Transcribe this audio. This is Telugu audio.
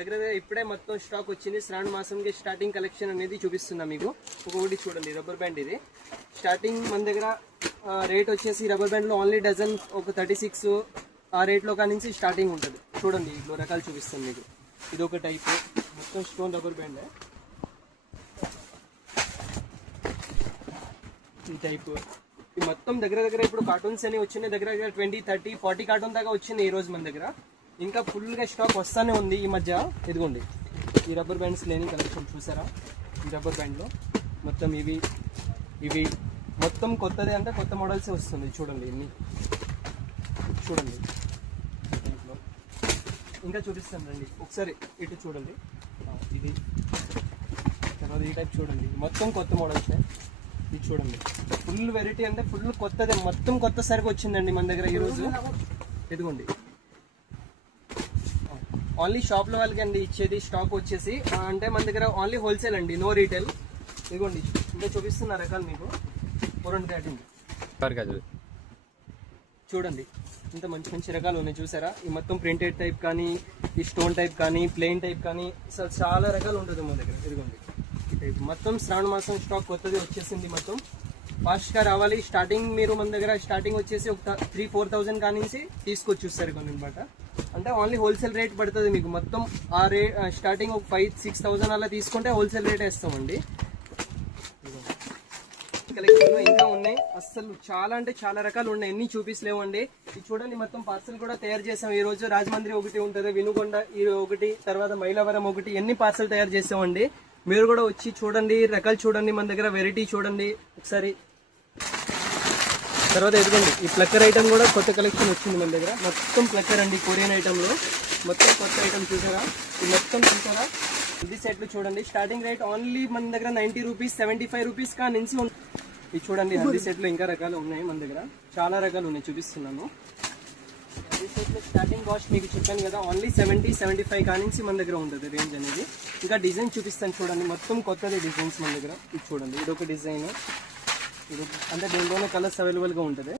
దగ్గర ఇప్పుడే మొత్తం స్టాక్ వచ్చింది. శ్రావణ మాసంకి స్టార్టింగ్ కలెక్షన్ అనేది చూపిస్తున్నా మీకు. ఒకటి చూడండి, రబ్బర్ బ్యాండ్. ఇది స్టార్టింగ్ మన దగ్గర రేట్ వచ్చేసి రబ్బర్ బ్యాండ్ లో ఓన్లీ డజన్ ఒక 36 ఆ రేట్ లో కానీ స్టార్టింగ్ ఉంటుంది. చూడండి ఇట్లా రకాలు చూపిస్తాను మీకు. ఇది ఒక టైప్ మొత్తం స్టోన్ రబ్బర్ బ్యాండ్. ఈ టైప్ ఈ మొత్తం దగ్గర ఇప్పుడు కార్టూన్స్ అని వచ్చినాయి. దగ్గర 20, 30, 40 కార్టూన్ దాకా వచ్చింది ఈ రోజు మన దగ్గర. ఇంకా ఫుల్ గా స్టాక్ వస్తానే ఉంది ఈ మధ్య. ఇదిగోండి ఈ రబ్బర్ బ్యాండ్స్ లేని కలెక్షన్ చూసారా? ఈ రబ్బర్ బ్యాండ్ లో మొత్తం ఇవి మొత్తం కొత్తది, అంటే కొత్త మోడల్సే వస్తుంది. చూడండి ఇన్ని చూడండి. ఇంకా చూపిస్తాను రండి ఒకసారి. ఇటు చూడండి, ఇది తర్వాత ఈ టైప్ చూడండి. మొత్తం కొత్త మోడల్సే. ఇది చూడండి ఫుల్ వెరైటీ, అంటే ఫుల్ కొత్తది, మొత్తం కొత్త సరుకు వచ్చిందండి మన దగ్గర ఈరోజు. ఇదిగోండి ఓన్లీ షాప్లో వాళ్ళకి అండి ఇచ్చేది స్టాక్ వచ్చేసి. అంటే మన దగ్గర ఓన్లీ హోల్సేల్ అండి, నో రీటైల్. ఇదిగోండి ఇంకా చూపిస్తున్న రకాలు మీకు. 430 చూడండి ఇంత మంచి రకాలు ఉన్నాయి చూసారా? ఈ మొత్తం ప్రింటెడ్ టైప్ కానీ, ఈ స్టోన్ టైప్ కానీ, ప్లెయిన్ టైప్ కానీ, అసలు చాలా రకాలు ఉంటుంది మన దగ్గర. ఇదిగోండి ఈ టైప్ మొత్తం శ్రావణ మాసం స్టాక్ కొత్తది వచ్చేసింది. మొత్తం ఫాస్ట్గా రావాలి. స్టార్టింగ్ మీరు మన దగ్గర స్టార్టింగ్ వచ్చేసి ఒక 3-4,000 కానీ తీసుకొచ్చి చూస్తారు కొన్ని అనమాట. అంటే ఓన్లీ హోల్సేల్ రేట్ పడుతుంది మీకు. మొత్తం ఆ రేట్ స్టార్టింగ్ ఒక 5-6,000 అలా తీసుకుంటే హోల్సేల్ రేట్ వేస్తామండి. కలెక్షన్ ఇంకా ఉన్నాయి, అసలు చాలా అంటే చాలా రకాలు ఉన్నాయి. ఎన్ని చూపిస్తలేవండి. ఇది చూడండి మొత్తం పార్సల్ కూడా తయారు చేసాం ఈ రోజు. రాజమండ్రి ఒకటి ఉంటుంది, వినుకొండ ఒకటి, తర్వాత మైలవరం ఒకటి, ఎన్ని పార్సల్ తయారు చేసామండి. మీరు కూడా వచ్చి చూడండి, రకాలు చూడండి, మన దగ్గర వెరైటీ చూడండి ఒకసారి. తర్వాత ఎదుగుండి ఈ ప్లక్కర్ ఐటమ్ కూడా కొత్త కలెక్షన్ వచ్చింది మన దగ్గర. మొత్తం ప్లక్కర్ అండి, కొరియన్ ఐటమ్లో మొత్తం కొత్త ఐటమ్ చూసారా? ఇది మొత్తం చూసారా? ఇది సెట్లు చూడండి. స్టార్టింగ్ రేట్ ఓన్లీ మన దగ్గర 90 రూపీస్, 75 రూపీస్ కా నుంచి. ఇది చూడండి హల్దీ సెట్లు ఇంకా రకాలు ఉన్నాయి మన దగ్గర, చాలా రకాలు ఉన్నాయి చూపిస్తున్నాను. హల్దీ సెట్లు స్టార్టింగ్ కాస్ట్ మీకు చెప్పాను కదా, ఓన్లీ 70-75 కా నుంచి మన దగ్గర ఉంటుంది రేంజ్ అనేది. ఇంకా డిజైన్ చూపిస్తాను చూడండి, మొత్తం కొత్తది డిజైన్స్ మన దగ్గర. ఇది చూడండి, ఇది ఒక డిజైన్. ఇది అంటే దీంట్లోనే కలర్స్ అవైలబుల్గా ఉంటుంది.